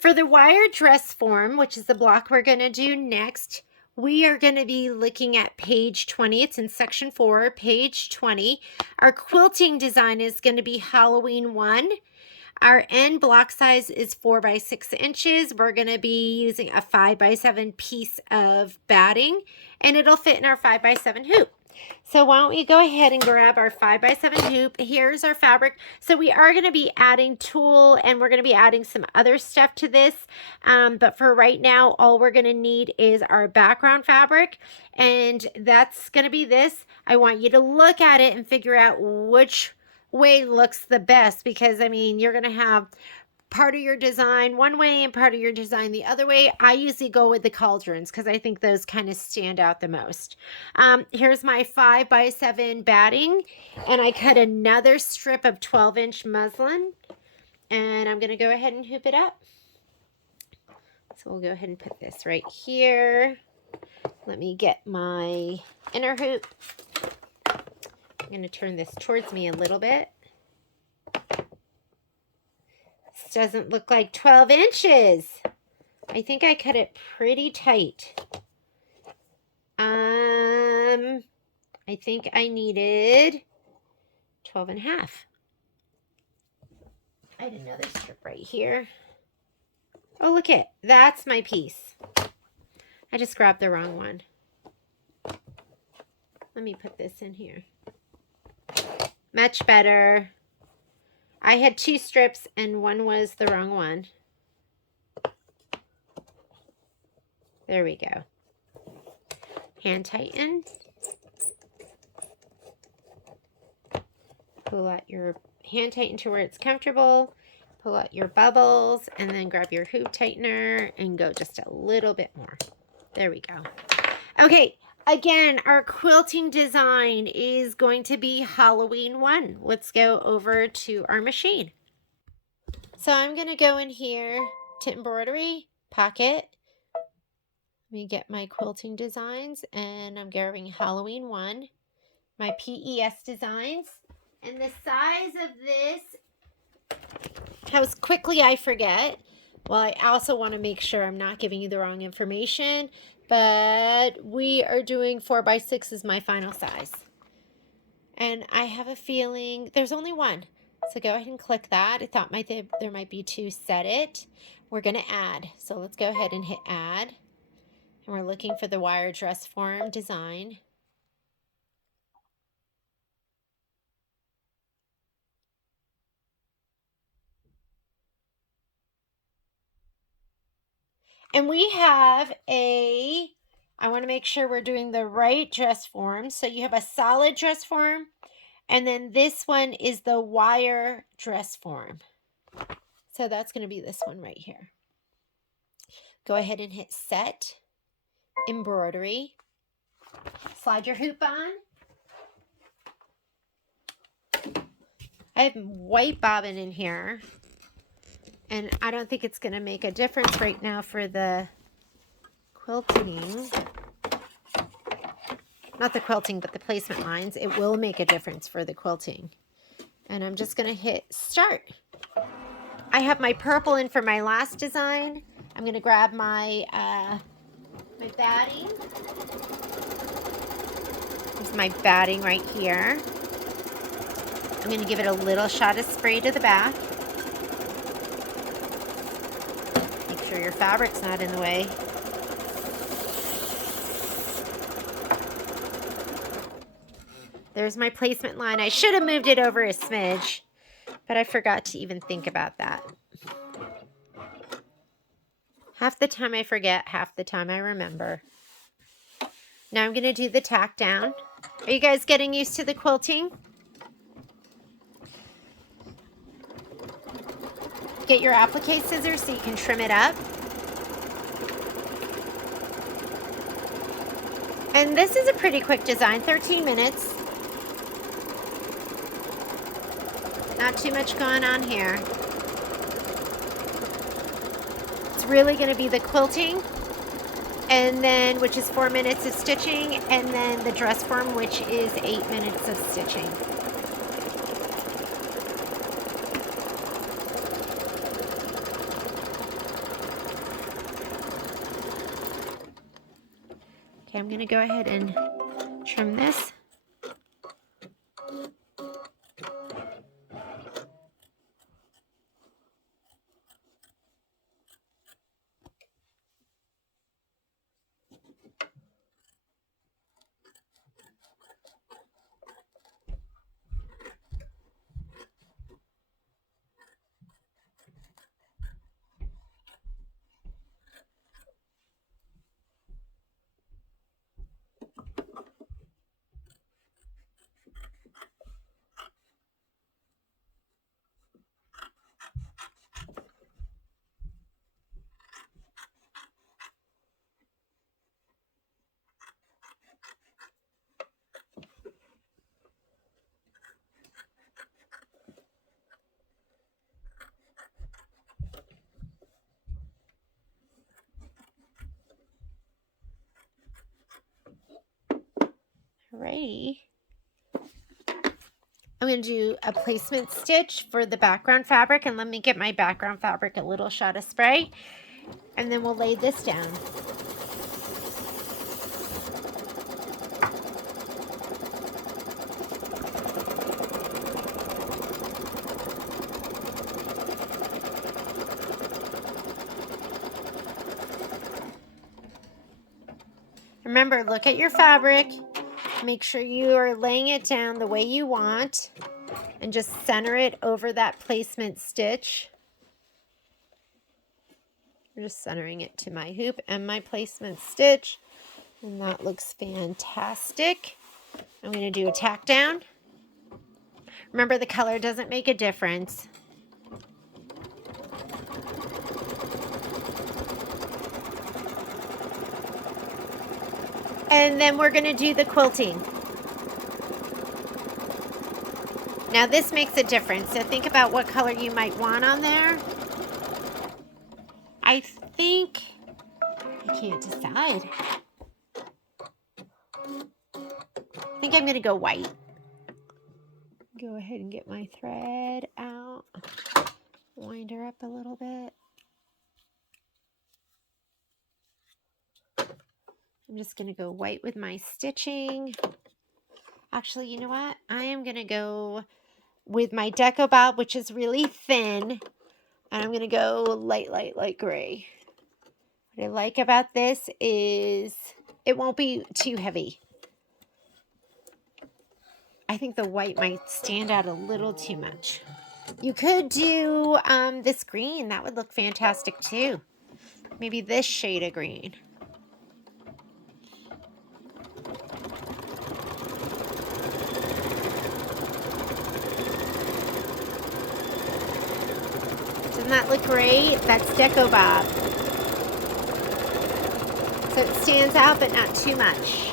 For the wire dress form, which is the block we're going to do next, we are going to be looking at page 20. It's in section 4, page 20. Our quilting design is going to be Halloween 1. Our end block size is 4 by 6 inches. We're going to be using a 5 by 7 piece of batting, and it'll fit in our 5 by 7 hoop. So why don't we go ahead and grab our 5 by 7 hoop. Here's our fabric. So we are going to be adding tulle, and we're going to be adding some other stuff to this. But for right now, all we're going to need is our background fabric, and that's going to be this. I want you to look at it and figure out which way looks the best, because I mean, you're going to have part of your design one way and part of your design the other way. I usually go with the cauldrons because I think those kind of stand out the most. Here's my 5 by 7 batting, and I cut another strip of 12-inch muslin, and I'm going to go ahead and hoop it up. So we'll go ahead and put this right here. Let me get my inner hoop. I'm going to turn this towards me a little bit. Doesn't look like 12 inches. I think I cut it pretty tight. I think I needed 12 and a half. I had another strip right here. Oh, look it. That's my piece. I just grabbed the wrong one. Let me put this in here. Much better. I had 2 strips and one was the wrong one. There we go. Hand tighten. Pull out your hand tighten to where it's comfortable. Pull out your bubbles and then grab your hoop tightener and go just a little bit more. There we go. Okay. Again, our quilting design is going to be Halloween 1. Let's go over to our machine. So I'm going to go in here to Embroidery, Pocket. Let me get my quilting designs, and I'm grabbing Halloween 1, my PES designs. And the size of this, how quickly I forget. Well, I also want to make sure I'm not giving you the wrong information. But we are doing 4 by 6 is my final size. And I have a feeling there's only one. So go ahead and click that. I thought there might be 2. Set it. We're going to add. So let's go ahead and hit add. And we're looking for the wire dress form design. And we have I want to make sure we're doing the right dress form. So you have a solid dress form, and then this one is the wire dress form. So that's going to be this one right here. Go ahead and hit set, embroidery, slide your hoop on. I have white bobbin in here. And I don't think it's going to make a difference right now for the quilting. Not the quilting, but the placement lines. It will make a difference for the quilting. And I'm just going to hit start. I have my purple in for my last design. I'm going to grab my my batting. This is my batting right here. I'm going to give it a little shot of spray to the back. Sure your fabric's not in the way. There's my placement line. I should have moved it over a smidge, but I forgot to even think about that. Half the time I forget, half the time I remember. Now I'm going to do the tack down. Are you guys getting used to the quilting? Get your applique scissors so you can trim it up. And this is a pretty quick design, 13 minutes. Not too much going on here. It's really going to be the quilting, and then which is 4 minutes of stitching, and then the dress form, which is 8 minutes of stitching. Okay, I'm going to go ahead and trim this. Alrighty. I'm going to do a placement stitch for the background fabric, and let me get my background fabric a little shot of spray, and then we'll lay this down. Remember, look at your fabric. Make sure you are laying it down the way you want and just center it over that placement stitch. I'm just centering it to my hoop and my placement stitch, and that looks fantastic. I'm going to do a tack down. Remember, the color doesn't make a difference. And then we're going to do the quilting. Now this makes a difference, so think about what color you might want on there. I think, I can't decide. I think I'm going to go white. Go ahead and get my thread out. Wind her up a little bit. I'm just going to go white with my stitching. Actually, you know what? I am going to go with my Deco Bob, which is really thin. And I'm going to go light gray. What I like about this is it won't be too heavy. I think the white might stand out a little too much. You could do this green. That would look fantastic too. Maybe this shade of green. Doesn't that look great? That's Deco Bob. So it stands out, but not too much.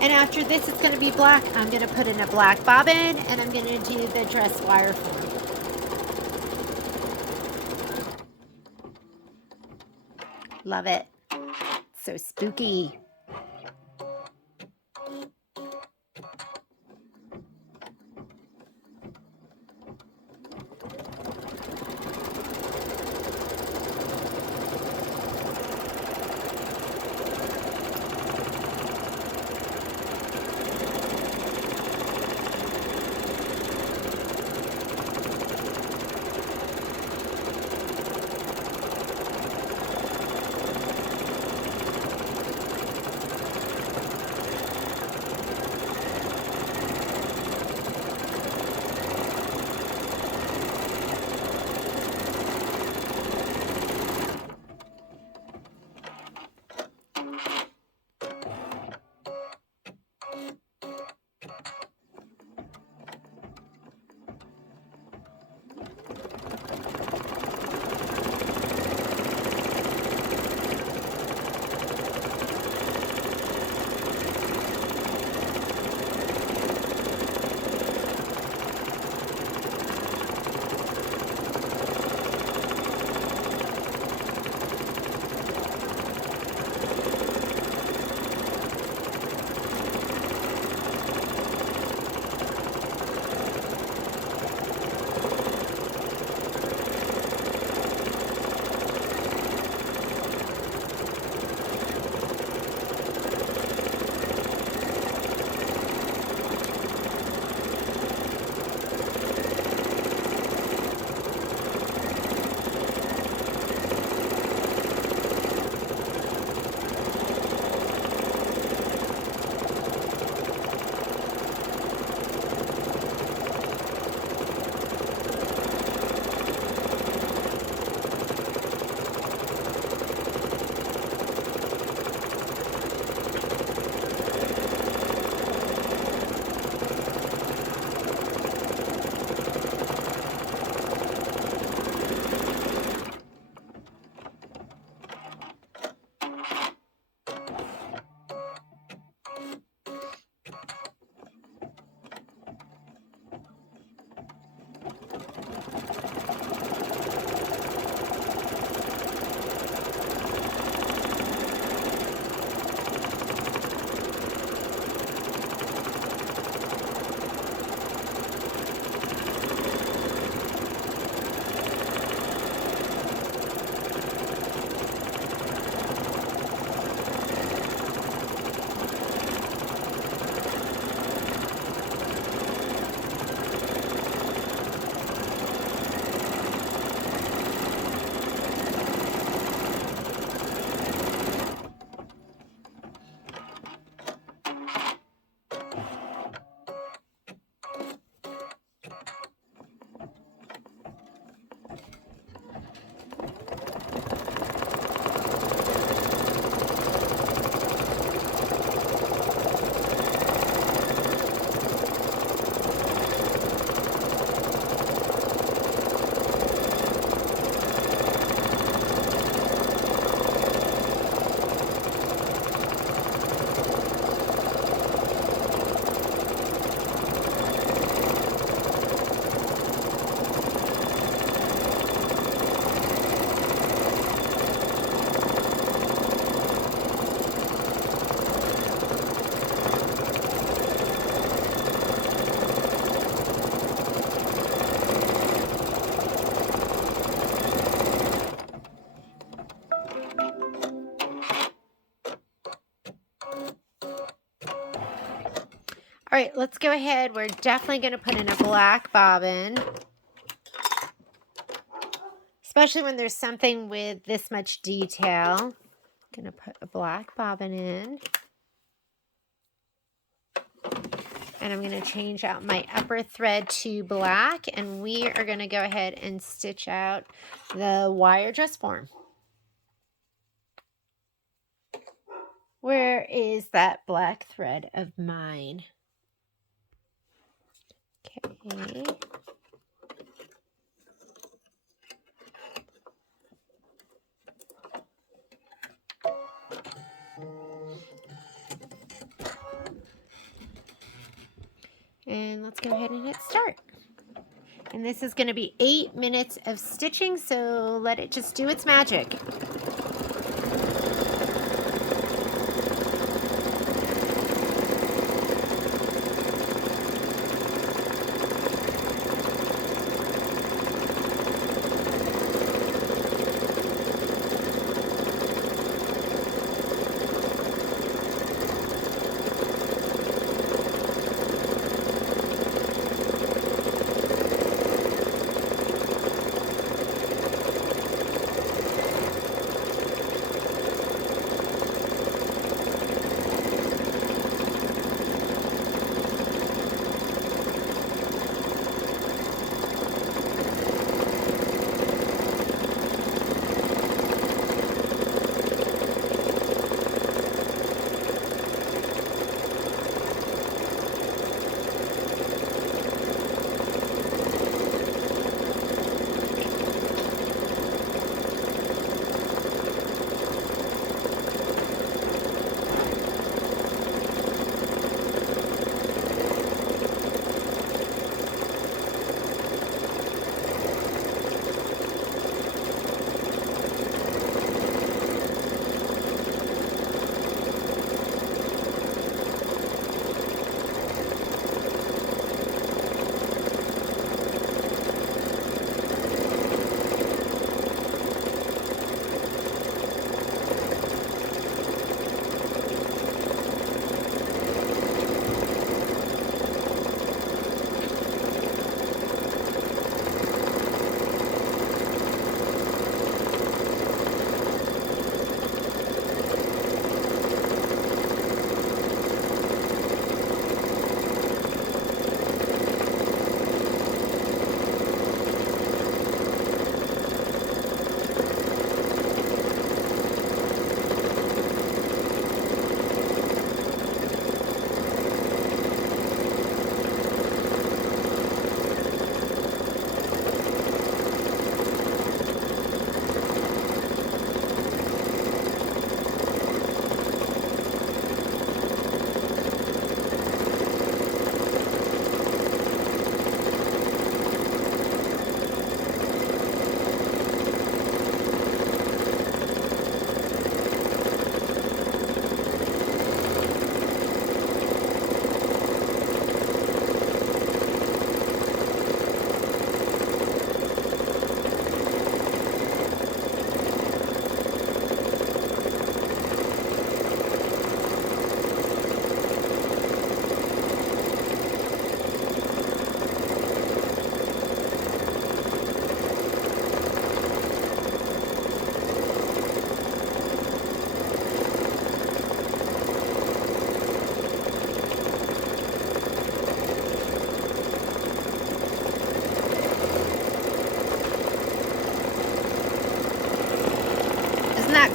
And after this, it's going to be black. I'm going to put in a black bobbin, and I'm going to do the dress wire form. Love it. So spooky. right, let's go ahead. We're definitely going to put in a black bobbin, especially when there's something with this much detail. I'm going to put a black bobbin in. And I'm going to change out my upper thread to black, and we are going to go ahead and stitch out the wire dress form. Where is that black thread of mine? Okay. And let's go ahead and hit start. And this is going to be 8 minutes of stitching, so let it just do its magic.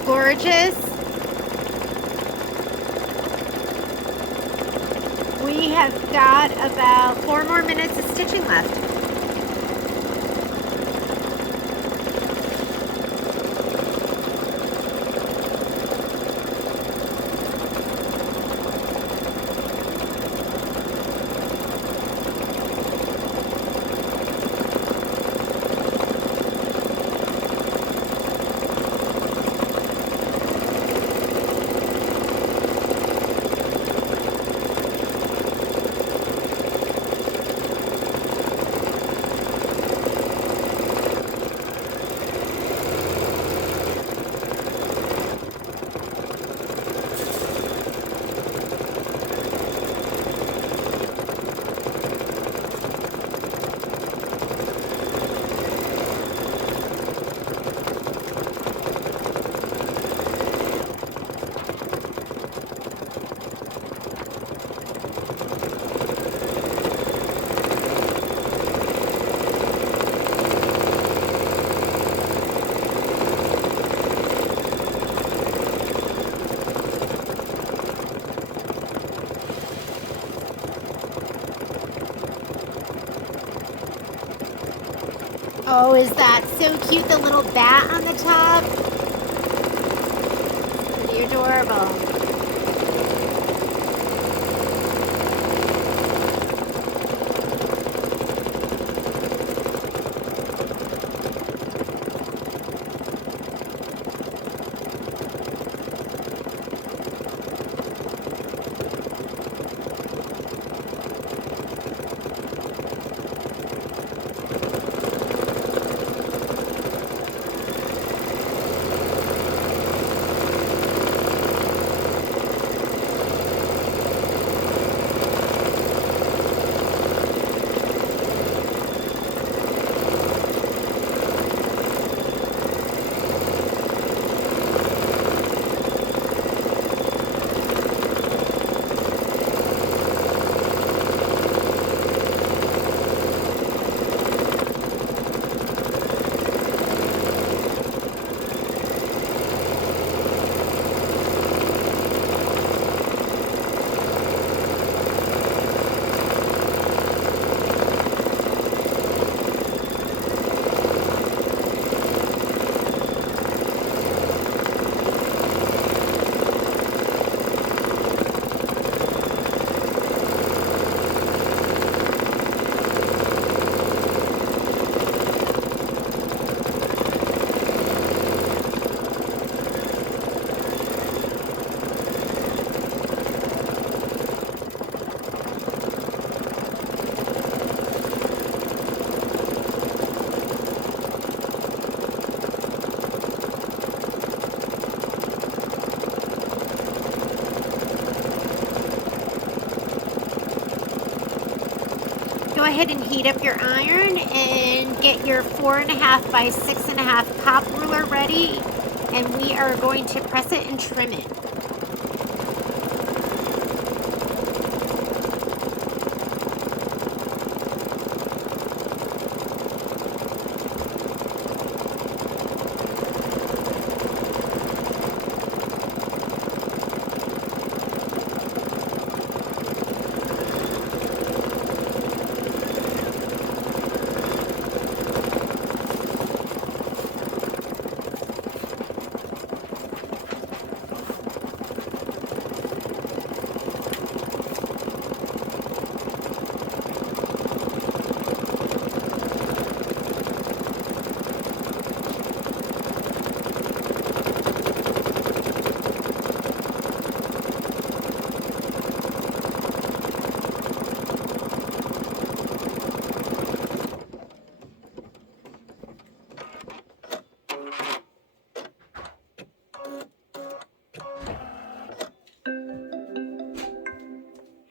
Gorgeous. We have got about 4 more minutes of stitching left. Oh, is that so cute? The little bat on the top. Pretty adorable. Go ahead and heat up your iron and get your 4.5 by 6.5 pop ruler ready, and we are going to press it and trim it.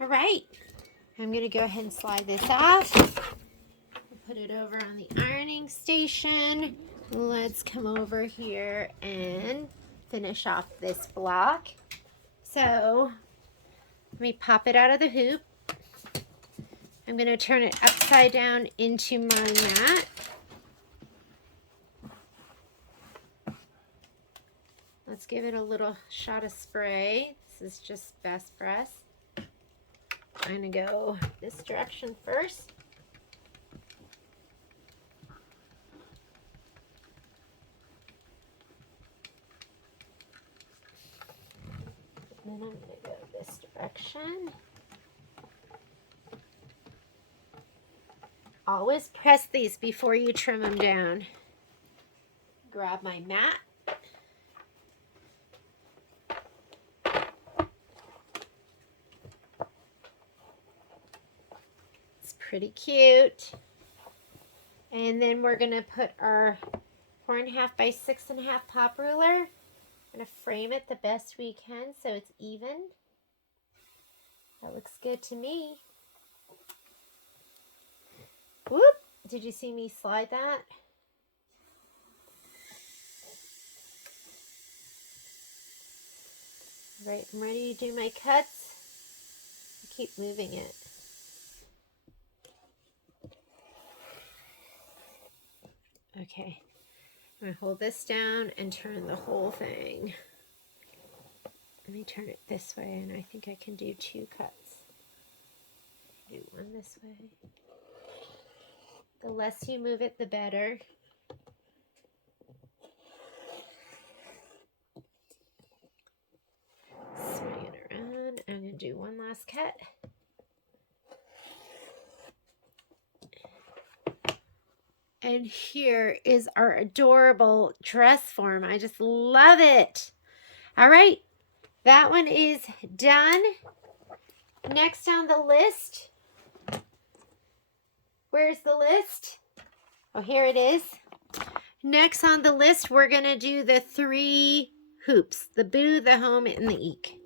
Right, I'm going to go ahead and slide this off. Put it over on the ironing station. Let's come over here and finish off this block. So let me pop it out of the hoop. I'm going to turn it upside down into my mat. Let's give it a little shot of spray. This is just Best Press. I'm going to go this direction first. And then I'm going to go this direction. Always press these before you trim them down. Grab my mat. Pretty cute. And then we're going to put our 4.5 by 6.5 pop ruler. I'm going to frame it the best we can so it's even. That looks good to me. Whoop! Did you see me slide that? All right, I'm ready to do my cuts. Keep moving it. Okay, I'm going to hold this down and turn the whole thing. Let me turn it this way, and I think I can do 2 cuts. Do one this way. The less you move it, the better. Swing it around. I'm going to do one last cut. And here is our adorable dress form. I just love it. All right, that one is done. Next on the list, where's the list? Oh, here it is. Next on the list, we're going to do the 3 hoops, the boo, the home, and the eek.